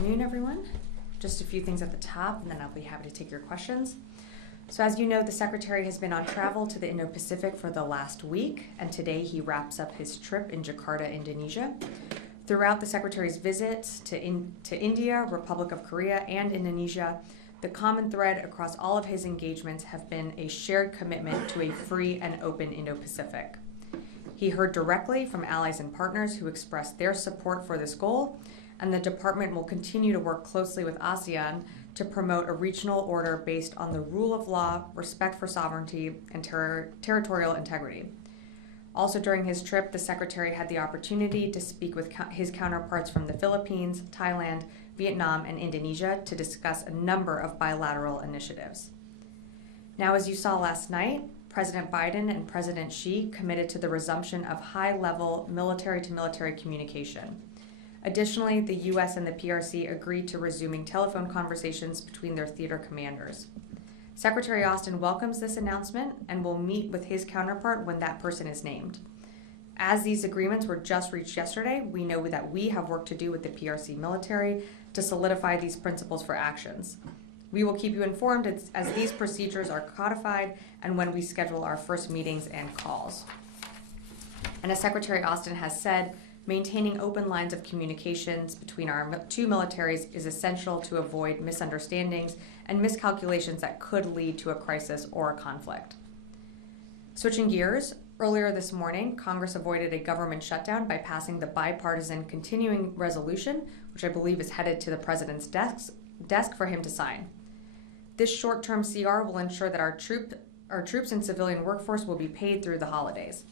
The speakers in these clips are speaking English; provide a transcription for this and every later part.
afternoon, everyone. Just a few things at the top, and then I'll be happy to take your questions. So as you know, the Secretary has been on travel to the Indo-Pacific for the last week, and today he wraps up his trip in Jakarta, Indonesia. Throughout the Secretary's visits to India, Republic of Korea, and Indonesia, the common thread across all of his engagements have been a shared commitment to a free and open Indo-Pacific. He heard directly from allies and partners who expressed their support for this goal, and the department will continue to work closely with ASEAN to promote a regional order based on the rule of law, respect for sovereignty, and territorial integrity. Also during his trip, the Secretary had the opportunity to speak with his counterparts from the Philippines, Thailand, Vietnam, and Indonesia to discuss a number of bilateral initiatives. Now, as you saw last night, President Biden and President Xi committed to the resumption of high-level military-to-military communication. Additionally, the U.S. and the PRC agreed to resuming telephone conversations between their theater commanders. Secretary Austin welcomes this announcement and will meet with his counterpart when that person is named. As these agreements were just reached yesterday, we know that we have work to do with the PRC military to solidify these principles for actions. We will keep you informed as these procedures are codified and when we schedule our first meetings and calls. And as Secretary Austin has said, maintaining open lines of communications between our two militaries is essential to avoid misunderstandings and miscalculations that could lead to a crisis or a conflict. Switching gears, earlier this morning, Congress avoided a government shutdown by passing the bipartisan continuing resolution, which I believe is headed to the president's desk for him to sign. This short-term CR will ensure that our troops and civilian workforce will be paid through the holidays.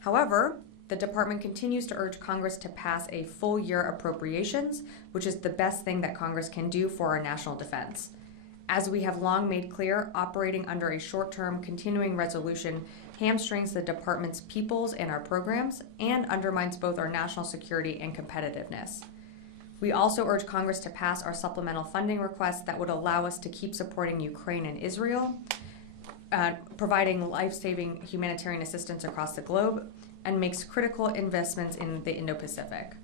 However, the department continues to urge Congress to pass a full-year appropriations, which is the best thing that Congress can do for our national defense. As we have long made clear, operating under a short-term continuing resolution hamstrings the department's peoples and our programs and undermines both our national security and competitiveness. We also urge Congress to pass our supplemental funding request that would allow us to keep supporting Ukraine and Israel, providing life-saving humanitarian assistance across the globe, and makes critical investments in the Indo-Pacific.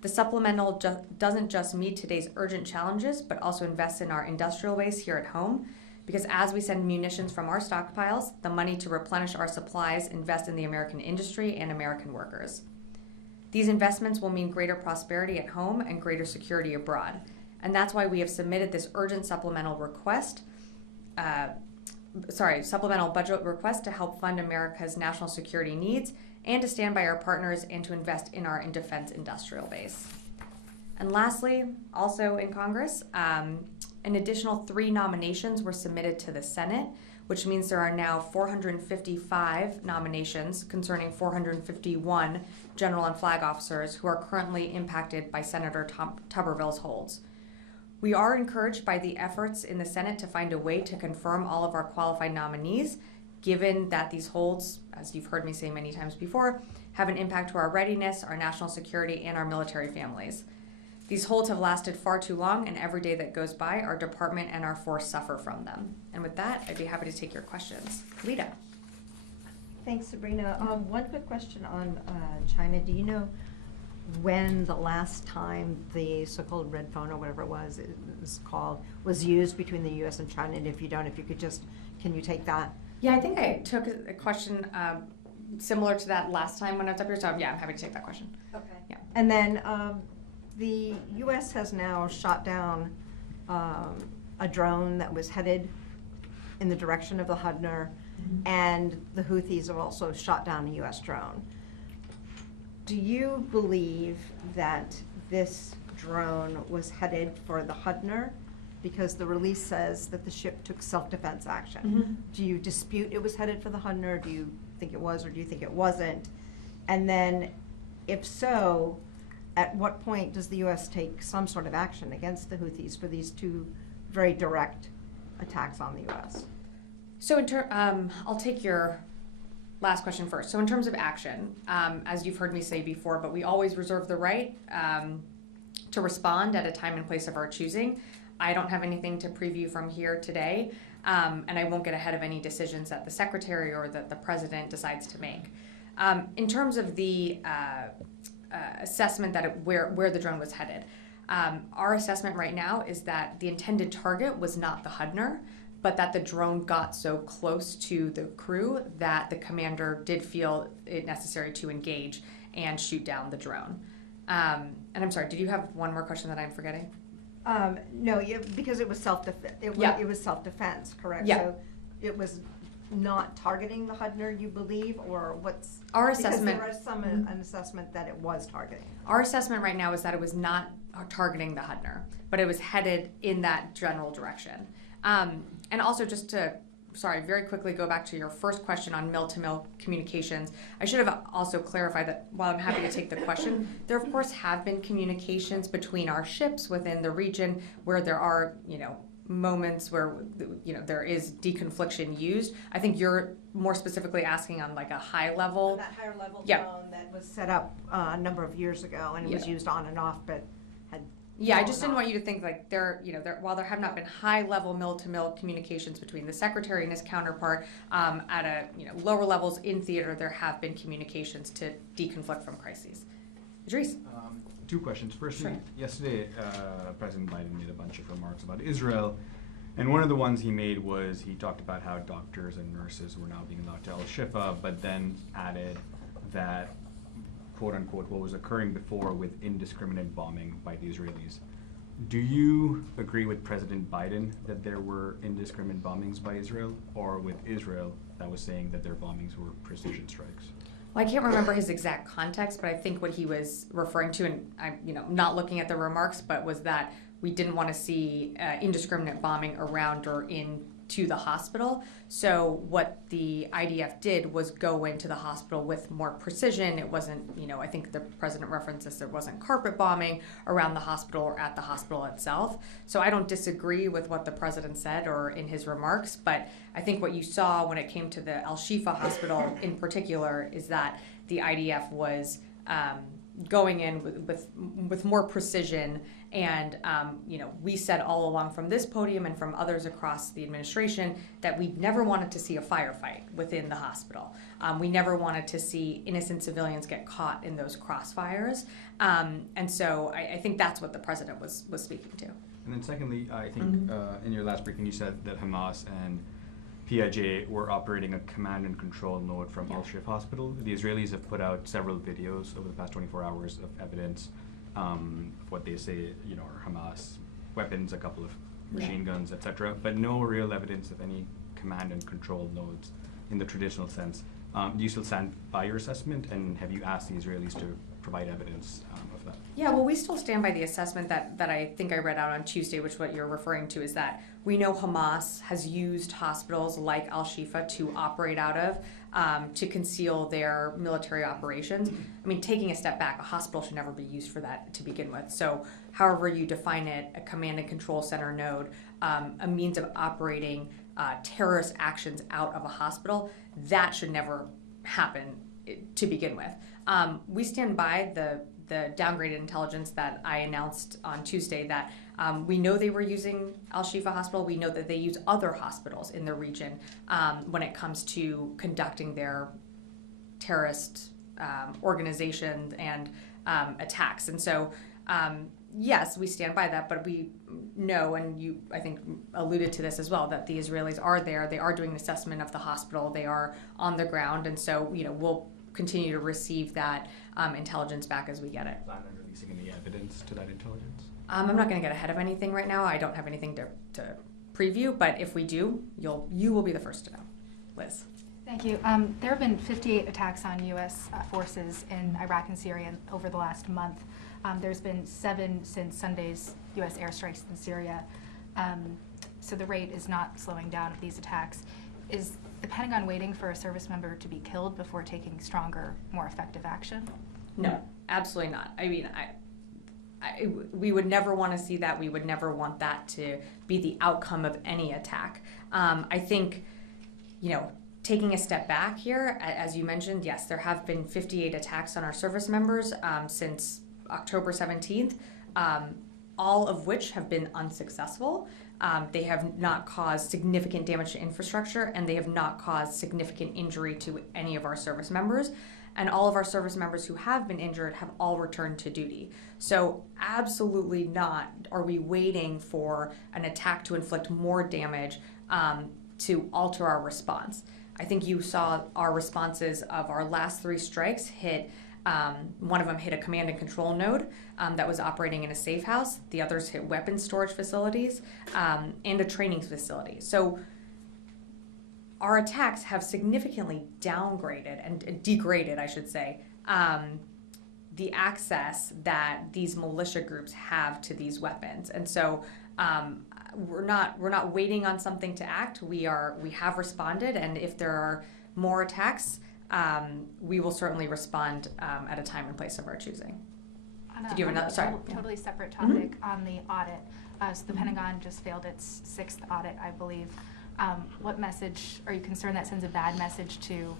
The supplemental doesn't just meet today's urgent challenges, but also invests in our industrial base here at home, because as we send munitions from our stockpiles, the money to replenish our supplies invest in the American industry and American workers. These investments will mean greater prosperity at home and greater security abroad, and that's why we have submitted this urgent supplemental budget request to help fund America's national security needs and to stand by our partners and to invest in our defense industrial base. And lastly, also in Congress, an additional 3 nominations were submitted to the Senate, which means there are now 455 nominations concerning 451 general and flag officers who are currently impacted by Senator Tuberville's holds. We are encouraged by the efforts in the Senate to find a way to confirm all of our qualified nominees, given that these holds, as you've heard me say many times before, have an impact to our readiness, our national security, and our military families. These holds have lasted far too long, and every day that goes by, our department and our force suffer from them. And with that, I'd be happy to take your questions. Lita. Thanks, Sabrina. One quick question on China. Do you know when the last time the so-called red phone or whatever it was was used between the U.S. and China? And if you don't, can you take that? Yeah, I think I took a question similar to that last time when I was up here, so yeah, I'm happy to take that question. Okay. Yeah. And then the U.S. has now shot down a drone that was headed in the direction of the Hudner, and the Houthis have also shot down a U.S. drone. Do you believe that this drone was headed for the Hudner? Because the release says that the ship took self-defense action. Do you dispute it was headed for the Hudner? Do you think it was, or do you think it wasn't? And then, if so, at what point does the U.S. take some sort of action against the Houthis for these 2 very direct attacks on the U.S.? So I'll take your last question first. So in terms of action, as you've heard me say before, but we always reserve the right to respond at a time and place of our choosing. I don't have anything to preview from here today, and I won't get ahead of any decisions that the Secretary or that the President decides to make. In terms of the assessment that where the drone was headed, Our assessment right now is that the intended target was not the Hudner, but that the drone got so close to the crew that the commander did feel it necessary to engage and shoot down the drone. And I'm sorry, did you have one more question that I'm forgetting? No, because it was self-defense. It was self-defense, correct? Yeah. So it was not targeting the Hudner, you believe, or what's Our assessment. Because there was an assessment that it was targeting. Our assessment right now is that it was not targeting the Hudner, but it was headed in that general direction. And also just to, very quickly go back to your first question on mill-to-mill communications. I should have also clarified that while I'm happy to take the question, there of course have been communications between our ships within the region where there are, moments where, there is deconfliction used. I think you're more specifically asking on like a high level. That higher level drone that was set up a number of years ago and it was used on and off, but had. Yeah, I just didn't want you to think like while there have not been high-level mill-to-mill communications between the secretary and his counterpart, at lower levels in theater, there have been communications to deconflict from crises. Idris? Two questions. Firstly, Sure. Yesterday, President Biden made a bunch of remarks about Israel, and one of the ones he made was he talked about how doctors and nurses were now being allowed to al-Shifa, but then added that quote-unquote, what was occurring before with indiscriminate bombing by the Israelis. Do you agree with President Biden that there were indiscriminate bombings by Israel, or with Israel that was saying that their bombings were precision strikes? Well, I can't remember his exact context, but I think what he was referring to, and I'm not looking at the remarks, but was that we didn't want to see indiscriminate bombing around or into the hospital. So what the IDF did was go into the hospital with more precision. It wasn't, I think the president referenced this, there wasn't carpet bombing around the hospital or at the hospital itself. So I don't disagree with what the president said or in his remarks, but I think what you saw when it came to the al-Shifa Hospital in particular is that the IDF was going in with more precision. And, we said all along from this podium and from others across the administration that we never wanted to see a firefight within the hospital. We never wanted to see innocent civilians get caught in those crossfires. And so I think that's what the president was speaking to. And then secondly, I think in your last briefing you said that Hamas and PIJ were operating a command and control node from al-Shifa Hospital. The Israelis have put out several videos over the past 24 hours of evidence of what they say, are Hamas weapons, a couple of machine guns, etc., but no real evidence of any command and control nodes in the traditional sense. Do you still stand by your assessment, and have you asked the Israelis to provide evidence of that? Yeah, well, we still stand by the assessment that I think I read out on Tuesday, which what you're referring to is that we know Hamas has used hospitals like al-Shifa to operate out of to conceal their military operations. I mean, taking a step back, a hospital should never be used for that to begin with. So however you define it, a command and control center node, a means of operating terrorist actions out of a hospital, that should never happen to begin with. We stand by the downgraded intelligence that I announced on Tuesday that we know they were using al-Shifa Hospital. We know that they use other hospitals in the region when it comes to conducting their terrorist organizations and attacks. And so, yes, we stand by that, but we know, and you, I think, alluded to this as well, that the Israelis are there. They are doing an assessment of the hospital. They are on the ground. And so, we'll continue to receive that intelligence back as we get it. Plan on releasing any evidence to that intelligence? I'm not going to get ahead of anything right now. I don't have anything to preview, but if we do, you will be the first to know. Liz. Thank you. There have been 58 attacks on U.S. forces in Iraq and Syria over the last month. There's been 7 since Sunday's U.S. airstrikes in Syria. So the rate is not slowing down of these attacks. Is the Pentagon waiting for a service member to be killed before taking stronger, more effective action? No, absolutely not. I mean, we would never want to see that. We would never want that to be the outcome of any attack. I think, taking a step back here, as you mentioned, yes, there have been 58 attacks on our service members since October 17th, all of which have been unsuccessful. They have not caused significant damage to infrastructure, and they have not caused significant injury to any of our service members. and all of our service members who have been injured have all returned to duty. So absolutely not are we waiting for an attack to inflict more damage to alter our response. I think you saw our responses of our last 3 strikes hit. One of them hit a command and control node that was operating in a safe house. The others hit weapons storage facilities and a training facility. So our attacks have significantly downgraded and degraded, I should say, the access that these militia groups have to these weapons. And so we're not waiting on something to act. We have responded, and if there are more attacks, we will certainly respond at a time and place of our choosing. Did you have another? Sorry. Totally separate topic on the audit. So the Pentagon just failed its 6th audit, I believe. What message are you concerned that sends a bad message to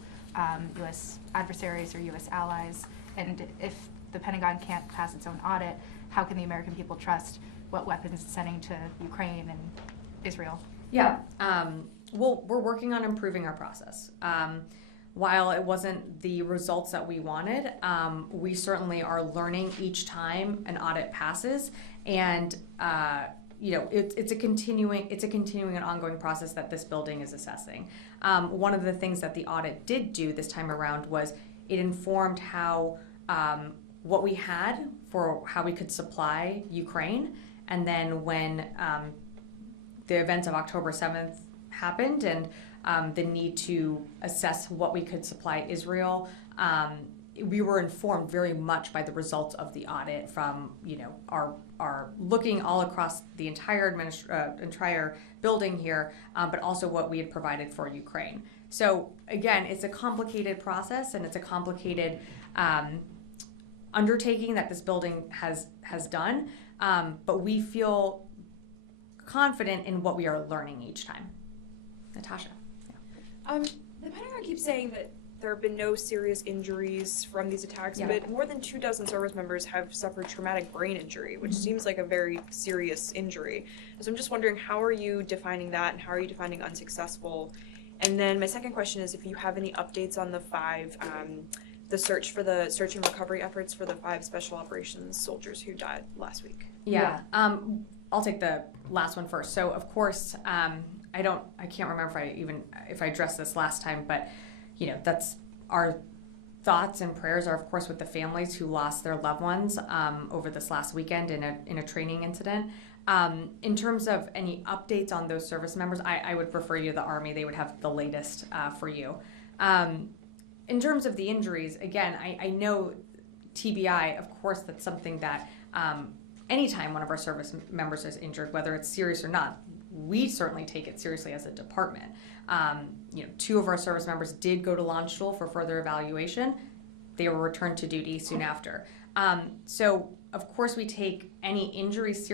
U.S. adversaries or U.S. allies? And if the Pentagon can't pass its own audit, how can the American people trust what weapons it's sending to Ukraine and Israel? Yeah. Well, we're working on improving our process. While it wasn't the results that we wanted, we certainly are learning each time an audit passes, and it's a continuing and ongoing process that this building is assessing. One of the things that the audit did do this time around was it informed how what we had for how we could supply Ukraine, and then when the events of October 7th happened and the need to assess what we could supply Israel, we were informed very much by the results of the audit from our looking all across the entire building here, but also what we had provided for Ukraine. So again, it's a complicated process, and it's a complicated undertaking that this building has done, but we feel confident in what we are learning each time. Natasha. The Pentagon keeps saying that there have been no serious injuries from these attacks, Yeah. but more than 24 service members have suffered traumatic brain injury, which seems like a very serious injury. So I'm just wondering, how are you defining that, and how are you defining unsuccessful? And then my second question is if you have any updates on the 5, the search and recovery efforts for the 5 special operations soldiers who died last week. Yeah. I'll take the last one first. So of course, I can't remember if I addressed this last time, but that's our thoughts and prayers are of course with the families who lost their loved ones over this last weekend in a training incident. In terms of any updates on those service members, I would refer you to the Army. They would have the latest for you. In terms of the injuries, again, I know TBI, of course, that's something that anytime one of our service members is injured, whether it's serious or not, we certainly take it seriously as a department. 2 of our service members did go to launch school for further evaluation. They were returned to duty soon after. So, of course, we take any injuries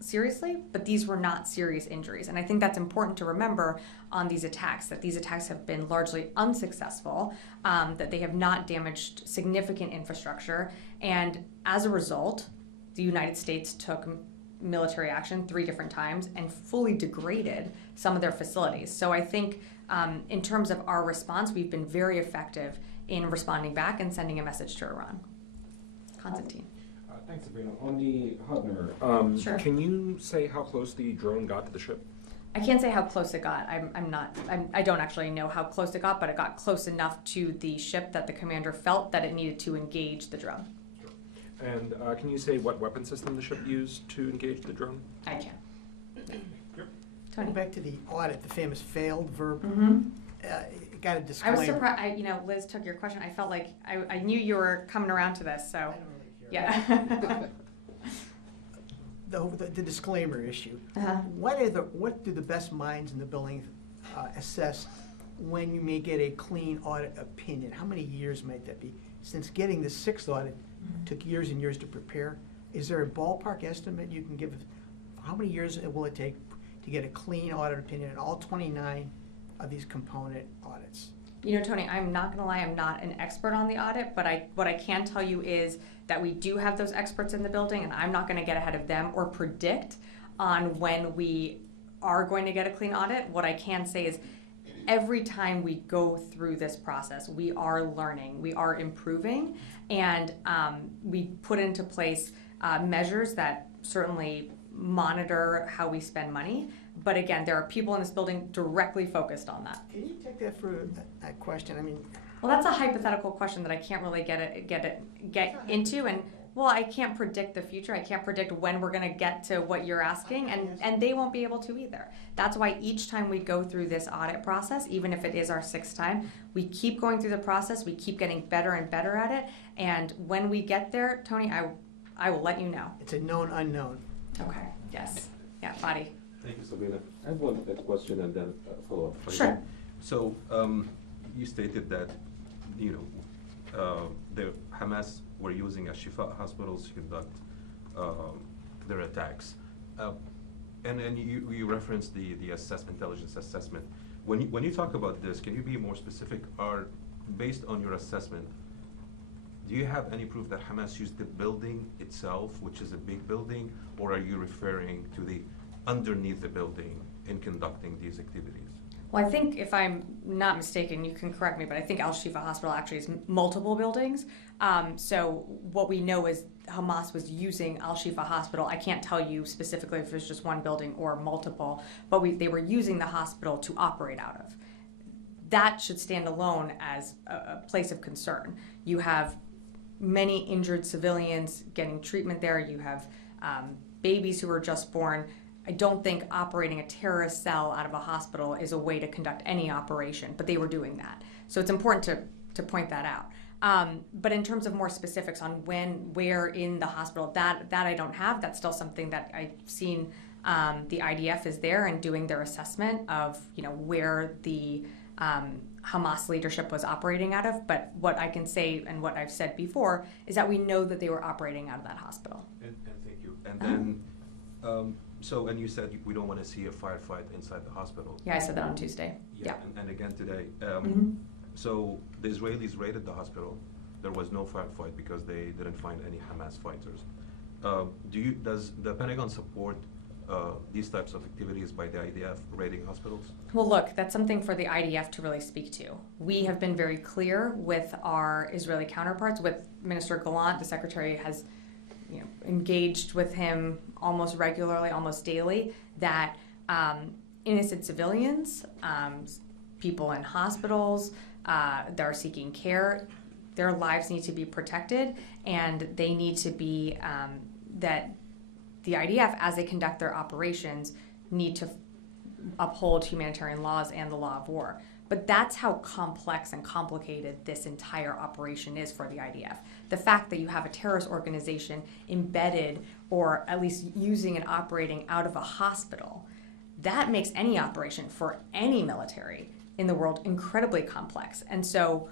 seriously, but these were not serious injuries. And I think that's important to remember on these attacks, that these attacks have been largely unsuccessful, that they have not damaged significant infrastructure. And as a result, the United States took military action 3 different times and fully degraded some of their facilities. So I think in terms of our response, we've been very effective in responding back and sending a message to Iran. Constantine. Thanks, Sabrina. On the Hudner, Sure. Can you say how close the drone got to the ship? I can't say how close it got. I don't actually know how close it got, but it got close enough to the ship that the commander felt that it needed to engage the drone. Sure. And can you say what weapon system the ship used to engage the drone? I can. Sure. Tony. Going back to the audit, the famous failed verb. Mm-hmm. It got a I disclaimer. was surprised. Liz took your question. I felt like I knew you were coming around to this. So I don't really care. yeah. The disclaimer issue. Uh-huh. What do the best minds in the building assess when you may get a clean audit opinion? How many years might that be? Since getting the 6th audit took years and years to prepare, is there a ballpark estimate you can give? How many years will it take to get a clean audit opinion in all 29 of these component audits? Tony, I'm not going to lie, I'm not an expert on the audit, but what I can tell you is that we do have those experts in the building, and I'm not going to get ahead of them or predict on when we are going to get a clean audit. What I can say is every time we go through this process, we are learning, we are improving, and we put into place measures that certainly monitor how we spend money. But again, there are people in this building directly focused on that. Can you take that for that question? I mean, Well, that's a hypothetical question that I can't really get into, and well, I can't predict the future. I can't predict when we're going to get to what you're asking, and they won't be able to either. That's why each time we go through this audit process, even if it is our 6th time, we keep going through the process. We keep getting better and better at it, and when we get there, Tony, I will let you know. it's a known unknown. Okay. Yes. Yeah, Fadi. Thank you, Sabrina. I have one question and then a follow-up. Sure. So, you stated that, the Hamas were using al-Shifa hospitals to conduct their attacks. And then you referenced the intelligence assessment. When you talk about this, can you be more specific? Based on your assessment, do you have any proof that Hamas used the building itself, which is a big building, or are you referring to the underneath the building in conducting these activities? Well, I think if I'm not mistaken, you can correct me, but I think al-Shifa Hospital actually is multiple buildings. So what we know is Hamas was using al-Shifa Hospital. I can't tell you specifically if it was just one building or multiple, but they were using the hospital to operate out of. That should stand alone as a place of concern. You have many injured civilians getting treatment there. You have babies who are just born. I don't think operating a terrorist cell out of a hospital is a way to conduct any operation, but they were doing that. So it's important to point that out. But in terms of more specifics on where in the hospital, that I don't have. That's still something that I've seen. The IDF is there and doing their assessment of where the Hamas leadership was operating out of. But what I can say and what I've said before is that we know that they were operating out of that hospital. And thank you. And then, and you said we don't want to see a firefight inside the hospital. Yeah, I said that on Tuesday. Yeah. And again today. Mhm. So the Israelis raided the hospital. There was no firefight because they didn't find any Hamas fighters. Does the Pentagon support these types of activities by the IDF raiding hospitals? Well, look, that's something for the IDF to really speak to. We have been very clear with our Israeli counterparts, with Minister Gallant. The Secretary has engaged with him almost regularly, almost daily, that innocent civilians, people in hospitals that are seeking care, their lives need to be protected, and they need to be, that the IDF, as they conduct their operations, need to uphold humanitarian laws and the law of war. But that's how complex and complicated this entire operation is for the IDF. The fact that you have a terrorist organization embedded, or at least using and operating out of a hospital, that makes any operation for any military in the world incredibly complex. And so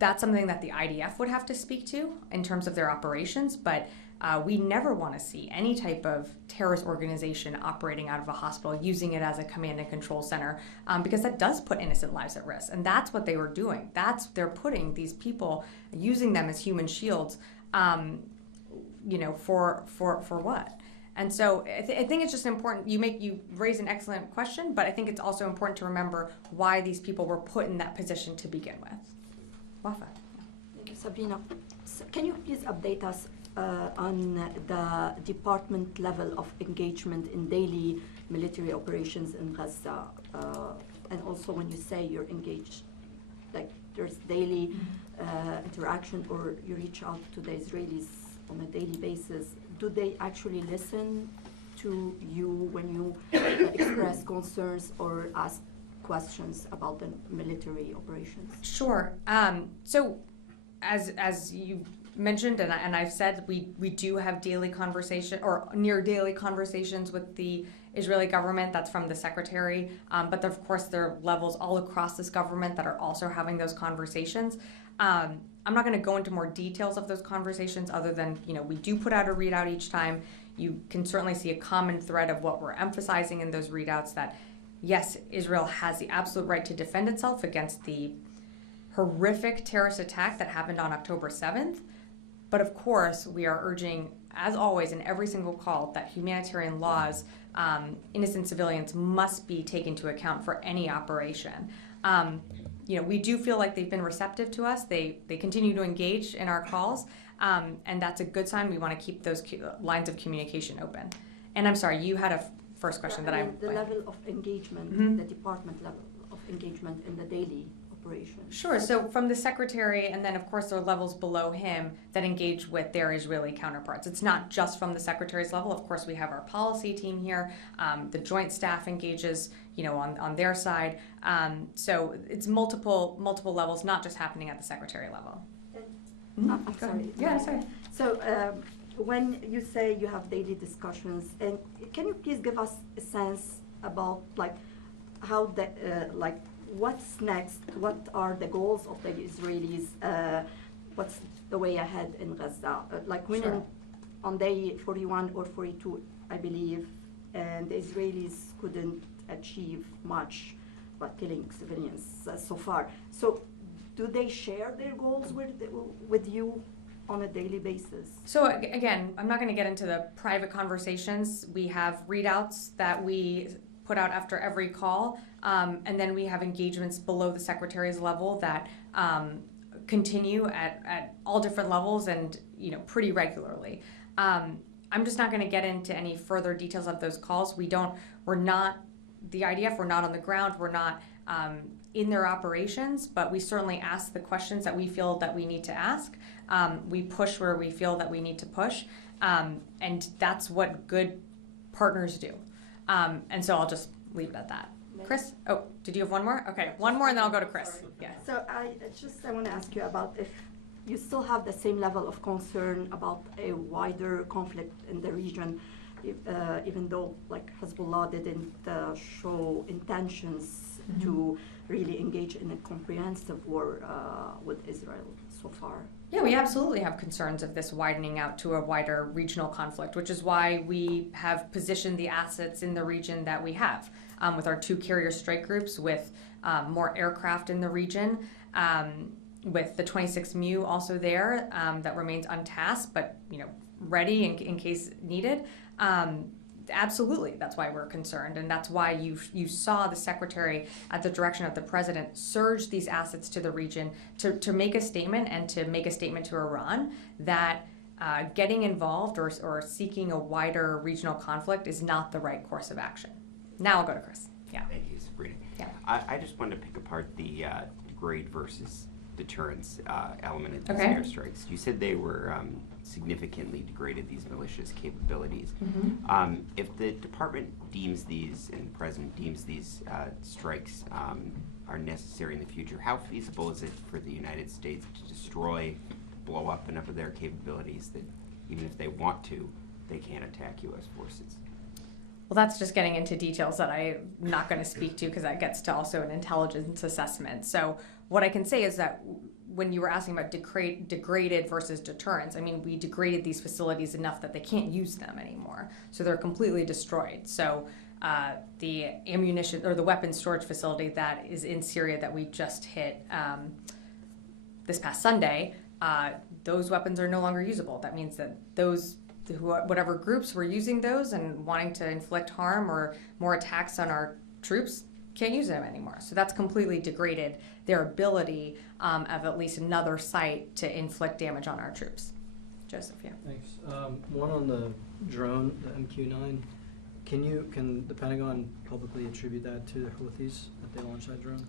that's something that the IDF would have to speak to in terms of their operations, but we never want to see any type of terrorist organization operating out of a hospital, using it as a command and control center, because that does put innocent lives at risk. And that's what they were doing. They're putting these people, using them as human shields, for what? And so I think it's just important. You raise an excellent question, but I think it's also important to remember why these people were put in that position to begin with. Wafa. Thank you, Sabrina. Can you please update us on the department level of engagement in daily military operations in Gaza? And also when you say you're engaged, like there's daily interaction, or you reach out to the Israelis on a daily basis, do they actually listen to you when you express concerns or ask questions about the military operations? Sure. So as you mentioned, and I've said, we do have daily conversation or near daily conversations with the Israeli government. That's from the secretary. But of course, there are levels all across this government that are also having those conversations. I'm not going to go into more details of those conversations other than, we do put out a readout each time. You can certainly see a common thread of what we're emphasizing in those readouts, that yes, Israel has the absolute right to defend itself against the horrific terrorist attack that happened on October 7th. But of course, we are urging, as always, in every single call, that humanitarian laws, innocent civilians must be taken into account for any operation. We do feel like they've been receptive to us. They continue to engage in our calls, and that's a good sign. We want to keep those lines of communication open. And I'm sorry, you had a first question that The level of engagement, the department level of engagement in the daily operation. Sure. So from the secretary, and then of course there are levels below him that engage with their Israeli counterparts. It's not just from the secretary's level. Of course, we have our policy team here. The joint staff engages, on their side. So it's multiple levels, not just happening at the secretary level. I'm sorry. Yeah, sorry. So when you say you have daily discussions, and can you please give us a sense about how the what's next? What are the goals of the Israelis? What's the way ahead in Gaza? Sure. On day 41 or 42, I believe, and the Israelis couldn't achieve much but killing civilians so far. So do they share their goals with you on a daily basis? So again, I'm not going to get into the private conversations. We have readouts that we put out after every call, and then we have engagements below the secretary's level that continue at all different levels and pretty regularly. I'm just not going to get into any further details of those calls. We're not the IDF. We're not on the ground. We're not in their operations, but we certainly ask the questions that we feel that we need to ask. We push where we feel that we need to push, and that's what good partners do. And so I'll just leave it at that. Chris? Oh, did you have one more? Okay, one more and then I'll go to Chris. Sorry. Yeah. So I want to ask you about if you still have the same level of concern about a wider conflict in the region, even though Hezbollah didn't show intentions to really engage in a comprehensive war with Israel so far. Yeah, we absolutely have concerns of this widening out to a wider regional conflict, which is why we have positioned the assets in the region that we have, with our 2 carrier strike groups, with more aircraft in the region, with the 26 MU also there that remains untasked, but ready in case needed. Absolutely, that's why we're concerned, and that's why you saw the secretary, at the direction of the president, surge these assets to the region to make a statement, and to make a statement to Iran that getting involved or seeking a wider regional conflict is not the right course of action. Now I'll go to Chris. Yeah. Thank you, Sabrina. Yeah. I just wanted to pick apart the degrade versus deterrence element of these Okay. airstrikes. You said they were significantly degraded, these malicious capabilities. Mm-hmm. If the department deems these, and the president deems these strikes are necessary in the future, how feasible is it for the United States to destroy, blow up enough of their capabilities that even if they want to, they can't attack U.S. forces? Well, that's just getting into details that I'm not going to speak to, because that gets to also an intelligence assessment. So what I can say is that when you were asking about degraded versus deterrence, I mean, we degraded these facilities enough that they can't use them anymore. So they're completely destroyed. So the ammunition or the weapons storage facility that is in Syria that we just hit this past Sunday, those weapons are no longer usable. That means that whatever groups were using those and wanting to inflict harm or more attacks on our troops can't use them anymore. So that's completely degraded their ability of at least another site to inflict damage on our troops. Joseph, yeah. Thanks. One on the drone, the MQ-9. Can the Pentagon publicly attribute that to the Houthis that they launched that drone?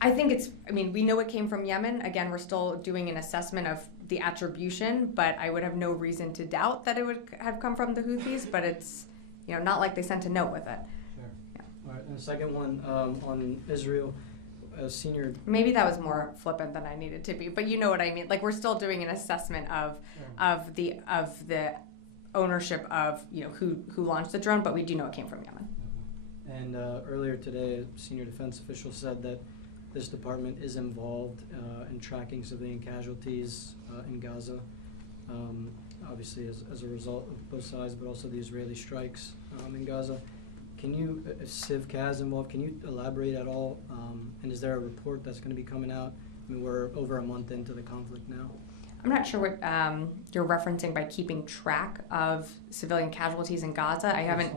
I think we know it came from Yemen. Again, we're still doing an assessment of the attribution, but I would have no reason to doubt that it would have come from the Houthis, but it's not like they sent a note with it. Sure. Yeah. All right, and the second one on Israel, senior... Maybe that was more flippant than I needed to be, but you know what I mean. Like, we're still doing an assessment of the ownership of who launched the drone, but we do know it came from Yemen. And earlier today, a senior defense official said that this department is involved in tracking civilian casualties in Gaza, obviously as a result of both sides, but also the Israeli strikes in Gaza. Is CivCaz involved? Can you elaborate at all? And is there a report that's going to be coming out? I mean, we're over a month into the conflict now. I'm not sure what you're referencing by keeping track of civilian casualties in Gaza. I haven't.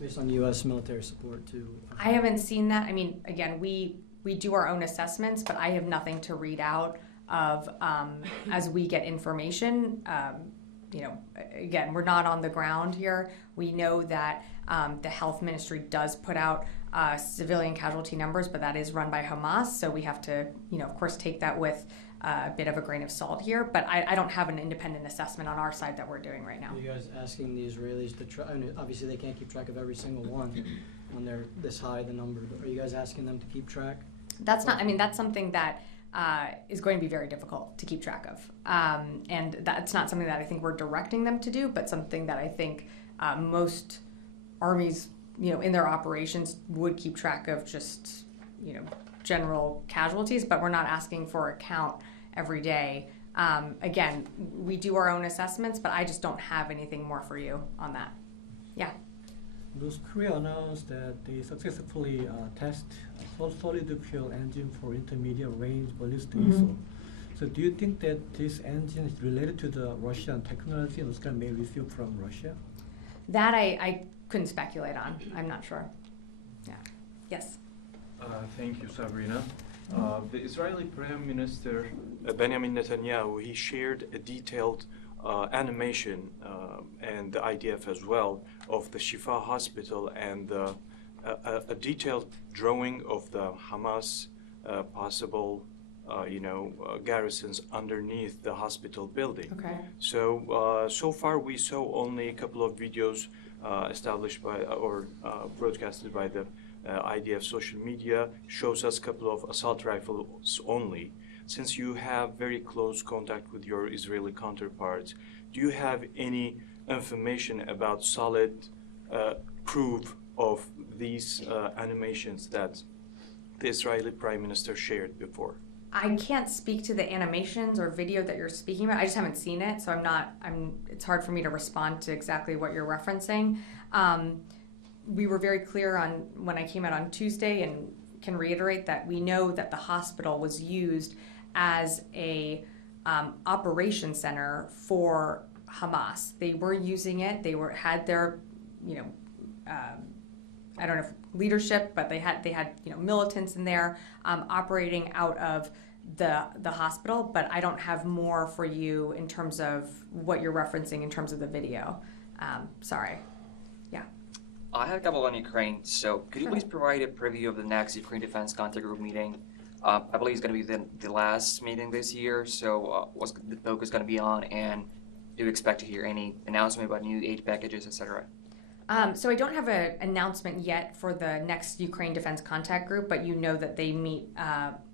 Based on U.S. military support to. I haven't seen that. I mean, again, we do our own assessments, but I have nothing to read out of as we get information. You know, again, we're not on the ground here. We know that the health ministry does put out civilian casualty numbers, but that is run by Hamas, so we have to, you know, of course, take that with a bit of a grain of salt here. But I don't have an independent assessment on our side that we're doing right now. Are you guys asking the Israelis to try? I mean, obviously, they can't keep track of every single one when they're this high, the number. But are you guys asking them to keep track? That's not. I mean, that's something that is going to be very difficult to keep track of, and that's not something that I think we're directing them to do, but something that I think most armies, you know, in their operations would keep track of, just, you know, general casualties, but we're not asking for a count every day. Again, we do our own assessments, but I just don't have anything more for you on that. Yeah. North Korea announced that they successfully test a solid fuel engine for intermediate range ballistic missile. So do you think that this engine is related to the Russian technology North Korea may receive from Russia? That I couldn't speculate on. I'm not sure. Yeah. Yes. Thank you, Sabrina. The Israeli Prime Minister Benjamin Netanyahu, he shared a detailed animation and the IDF as well of the Shifa Hospital and a detailed drawing of the Hamas possible garrisons underneath the hospital building. Okay. So so far we saw only a couple of videos established by or broadcasted by the IDF social media, shows us a couple of assault rifles only. Since you have very close contact with your Israeli counterparts, do you have any information about solid proof of these animations that the Israeli Prime Minister shared before? I can't speak to the animations or video that you're speaking about. I just haven't seen it, so it's hard for me to respond to exactly what you're referencing. We were very clear on when I came out on Tuesday, and can reiterate that we know that the hospital was used as a operation center for Hamas. They were using it. They had their, I don't know if leadership, but they had militants in there operating out of the hospital. But I don't have more for you in terms of what you're referencing in terms of the video. Sorry. Yeah. I had a couple on Ukraine, so could you please provide a preview of the next Ukraine Defense Contact Group meeting? I believe it's going to be the last meeting this year, so what's the focus going to be on, and do you expect to hear any announcement about new aid packages, etc.? So I don't have an announcement yet for the next Ukraine Defense Contact Group, but you know that they meet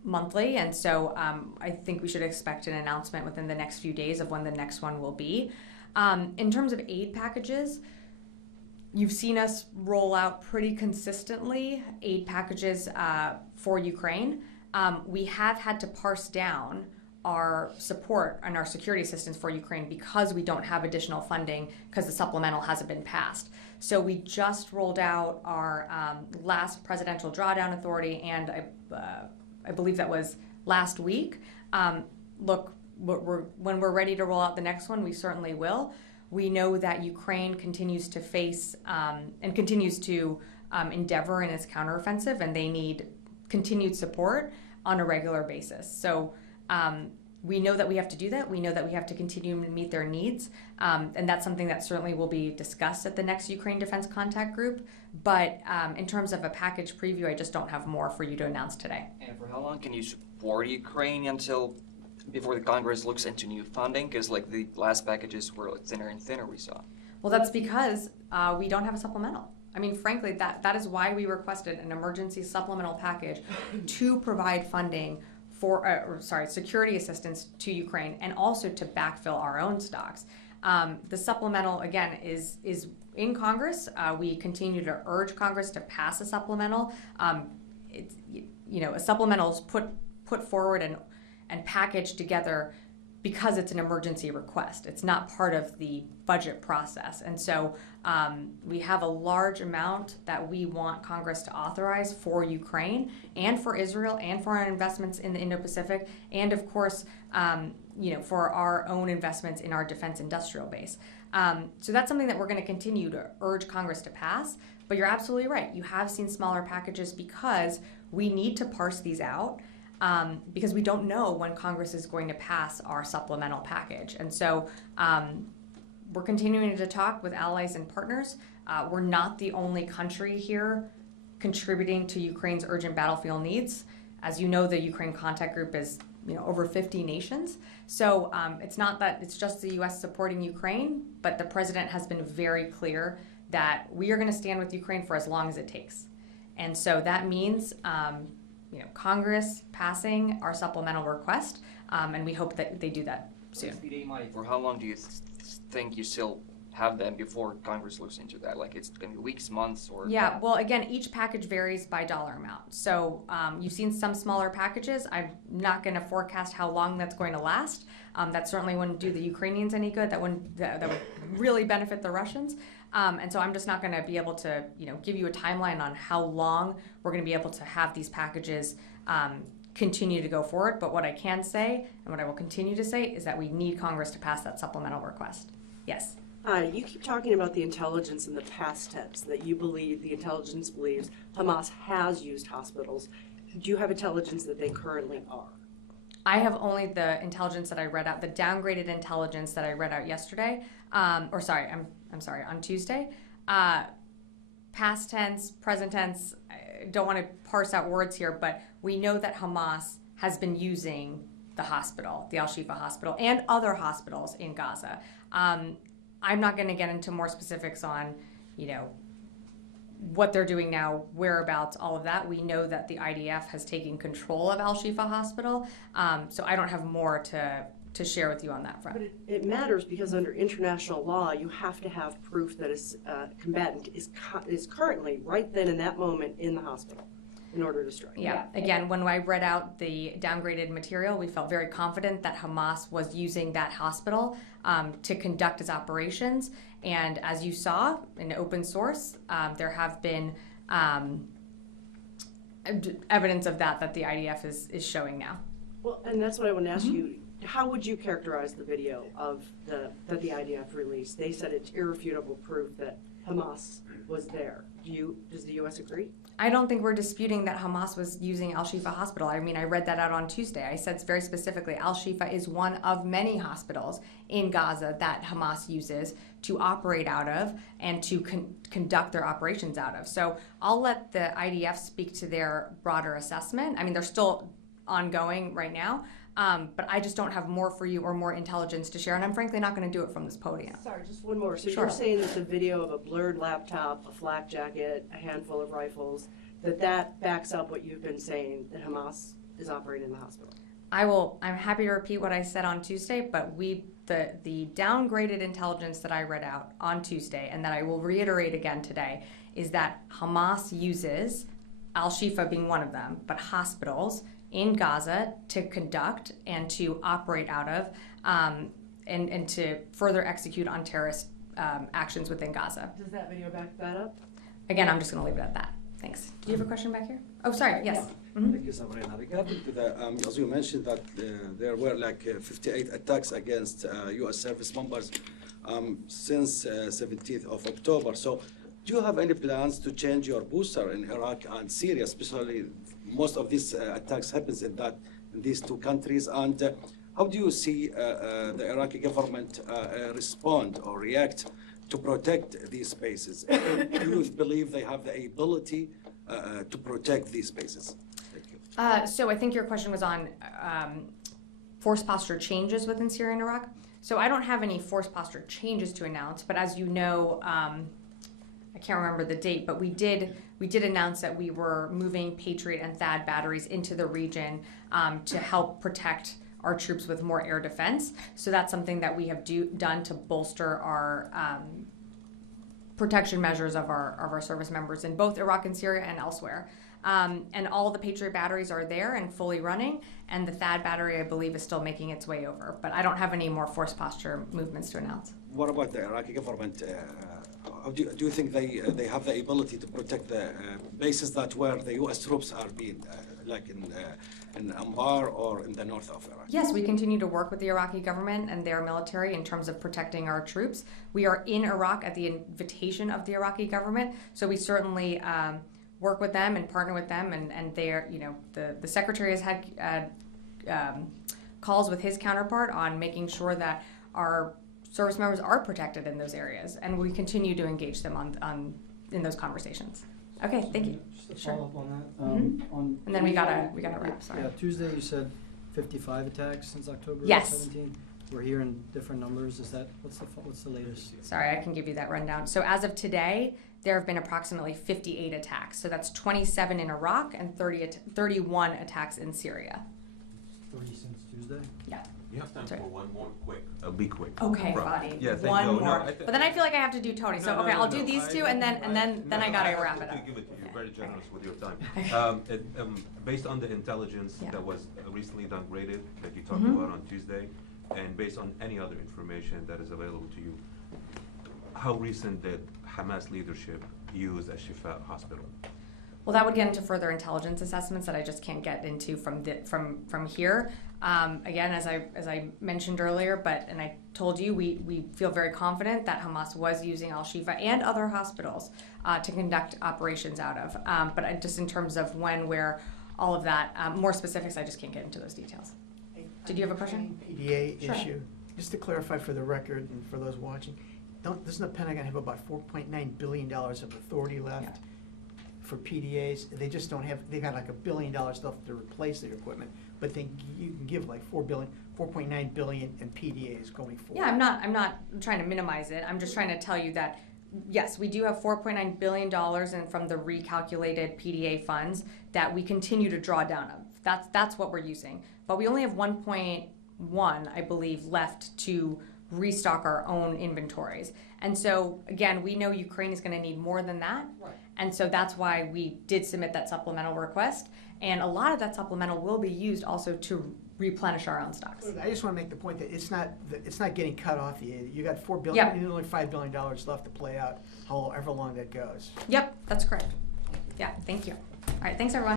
monthly, and so I think we should expect an announcement within the next few days of when the next one will be. In terms of aid packages, you've seen us roll out pretty consistently aid packages for Ukraine. We have had to parse down our support and our security assistance for Ukraine because we don't have additional funding because the supplemental hasn't been passed. So we just rolled out our last presidential drawdown authority, and I believe that was last week. Look, when we're ready to roll out the next one, we certainly will. We know that Ukraine continues to face and continues to endeavor in its counteroffensive, and they need continued support on a regular basis. So we know that we have to do that. We know that we have to continue to meet their needs, and that's something that certainly will be discussed at the next Ukraine Defense Contact Group. But in terms of a package preview, I just don't have more for you to announce today. And for how long can you support Ukraine until before the Congress looks into new funding? Because like the last packages were thinner and thinner, we saw. Well, that's because we don't have a supplemental. I mean, frankly, that is why we requested an emergency supplemental package to provide funding for, security assistance to Ukraine, and also to backfill our own stocks. The supplemental, again, is in Congress. We continue to urge Congress to pass a supplemental. A supplemental is put forward and packaged together because it's an emergency request. It's not part of the budget process. And so we have a large amount that we want Congress to authorize for Ukraine and for Israel and for our investments in the Indo-Pacific. And of course, for our own investments in our defense industrial base. So that's something that we're going to continue to urge Congress to pass. But you're absolutely right. You have seen smaller packages because we need to parse these out because we don't know when Congress is going to pass our supplemental package. And so we're continuing to talk with allies and partners. We're not the only country here contributing to Ukraine's urgent battlefield needs. As you know, the Ukraine Contact Group is over 50 nations. So it's not that it's just the U.S. supporting Ukraine, but the president has been very clear that we are going to stand with Ukraine for as long as it takes. And so that means Congress passing our supplemental request, and we hope that they do that soon. For how long do you think you still have them before Congress looks into that? Like it's going to be weeks, months, or? Yeah, well, again, each package varies by dollar amount. So you've seen some smaller packages. I'm not going to forecast how long that's going to last. That certainly wouldn't do the Ukrainians any good. That would really benefit the Russians. And so I'm just not going to be able to, give you a timeline on how long we're going to be able to have these packages continue to go forward. But what I can say, and what I will continue to say, is that we need Congress to pass that supplemental request. Yes. You keep talking about the intelligence in the past tense, that you believe, the intelligence believes Hamas has used hospitals. Do you have intelligence that they currently are? I have only the intelligence that I read out, the downgraded intelligence that I read out yesterday, I'm sorry, on Tuesday. Past tense, present tense, I don't want to parse out words here, but we know that Hamas has been using the hospital, the al-Shifa Hospital, and other hospitals in Gaza. I'm not going to get into more specifics on, what they're doing now, whereabouts, all of that. We know that the IDF has taken control of al-Shifa Hospital, so I don't have more to share with you on that front. But it matters because under international law, you have to have proof that a combatant is currently, right then in that moment, in the hospital in order to strike. Yeah, again, when I read out the downgraded material, we felt very confident that Hamas was using that hospital to conduct its operations. And as you saw in open source, there have been evidence of that the IDF is showing now. Well, and that's what I want to ask you. How would you characterize the video that the IDF released? They said it's irrefutable proof that Hamas was there. Does the U.S. agree? I don't think we're disputing that Hamas was using al-Shifa Hospital. I mean, I read that out on Tuesday. I said very specifically, al-Shifa is one of many hospitals in Gaza that Hamas uses to operate out of and to conduct their operations out of. So I'll let the IDF speak to their broader assessment. I mean, they're still ongoing right now, but I just don't have more for you or more intelligence to share, and I'm frankly not going to do it from this podium. Sorry, just one more. So Sure. You're saying that the video of a blurred laptop, a flak jacket, a handful of rifles, that backs up what you've been saying, that Hamas is operating in the hospital? I'm happy to repeat what I said on Tuesday, but the downgraded intelligence that I read out on Tuesday, and that I will reiterate again today, is that Hamas uses, al-Shifa being one of them, but hospitals in Gaza to conduct and to operate out of and to further execute on terrorist actions within Gaza. Does that video back that up? Again, I'm just going to leave it at that. Thanks. Do you have a question back here? Oh, sorry. Yes. Thank you, Sabrina. Regarding to the, as you mentioned that there were 58 attacks against U.S. service members since 17th of October. So do you have any plans to change your booster in Iraq and Syria, especially most of these attacks happens in these two countries? And how do you see the Iraqi government respond or react to protect these spaces? Do you believe they have the ability to protect these spaces? Thank you. So I think your question was on force posture changes within Syria and Iraq. So I don't have any force posture changes to announce, but as you know, I can't remember the date, but we did announce that we were moving Patriot and THAAD batteries into the region to help protect our troops with more air defense. So that's something that we have done to bolster our protection measures of our service members in both Iraq and Syria and elsewhere. And all the Patriot batteries are there and fully running, and the THAAD battery, I believe, is still making its way over. But I don't have any more force posture movements to announce. What about the Iraqi government? Do you think they have the ability to protect the bases that where the U.S. troops are being like in Anbar or in the north of Iraq? Yes, we continue to work with the Iraqi government and their military in terms of protecting our troops. We are in Iraq at the invitation of the Iraqi government, so we certainly work with them and partner with them, and they're, the secretary has had calls with his counterpart on making sure that our service members are protected in those areas, and we continue to engage them in those conversations. Okay, thank you. Just to Sure. follow up on that. Mhm. On And then we gotta Tuesday- wrap, sorry. Yeah, Tuesday you said 55 attacks since October Yes. 17. We're hearing different numbers. Is that what's the latest? Sorry, I can give you that rundown. So as of today, there have been approximately 58 attacks. So that's 27 in Iraq and 31 attacks in Syria. 30 since Tuesday. Yeah. You have time Sorry. for one more quick. I'll be quick. Okay, Right. buddy. Yeah, thank One you. more. No, But then I feel like I have to do Tony. So okay, I'll do these two, and then I gotta have wrap to it up. give it to you. Yeah. Very generous with your time. Okay. Based on the intelligence Yeah. that was recently downgraded that you talked Mhm. about on Tuesday, and based on any other information that is available to you, how recent did Hamas leadership use al-Shifa Hospital? Well, that would get into further intelligence assessments that I just can't get into from here. Again, as I mentioned earlier, and I told you, we feel very confident that Hamas was using al-Shifa and other hospitals to conduct operations out of. But just in terms of when, where, all of that, more specifics, I just can't get into those details. Did you have a question? PDA Sure. issue, just to clarify for the record and for those watching, doesn't the Pentagon have about $4.9 billion of authority left for PDAs? They just don't have, they've got like $1 billion left to replace their equipment, but you can give like $4.9 billion in PDAs going forward. Yeah, I'm not trying to minimize it. I'm just trying to tell you that, yes, we do have $4.9 billion from the recalculated PDA funds that we continue to draw down of. That's what we're using. But we only have 1.1, I believe, left to restock our own inventories. And so, again, we know Ukraine is going to need more than that. Right. And so that's why we did submit that supplemental request. And a lot of that supplemental will be used also to replenish our own stocks. I just want to make the point that it's not getting cut off. You got $4 billion, Yep. and only $5 billion left to play out, however long that goes. Yep, that's correct. Yeah, thank you. All right, thanks everyone.